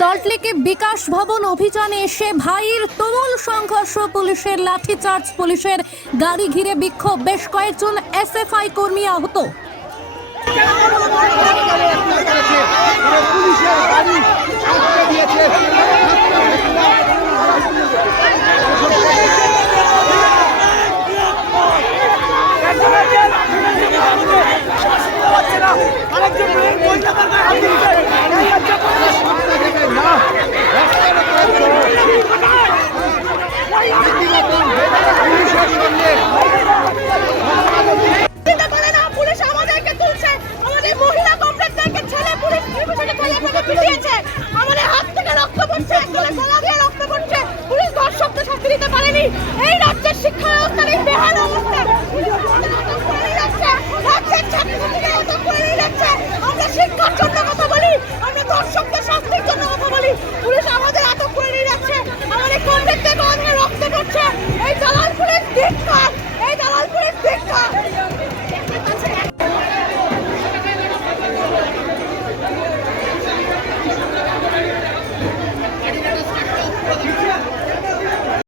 সল্টলেকে বিকাশ ভবন অভিযানে এসে ভাইয়ের তুমুল সংঘর্ষ, পুলিশের লাঠিচার্জ, পুলিশের গাড়ি ঘিরে বিক্ষোভ, বেশ কয়েকজন এসএফআই কর্মী আহত। আমাদের হাত থেকে রক্ত পড়ছে, গলা দিয়ে রক্ত পড়ছে। পুলিশ দর্শককে শাস্তি দিতে পারেনি। এই রাজ্যের শিক্ষা ব্যবস্থার এই বেহাল অবস্থা, পুলিশ আমাদের আটক করে নিয়ে যাচ্ছে, রাজ্যের ছাত্রছাত্রীদের আটক করে নিয়ে যাচ্ছে। আমরা শিক্ষার জন্য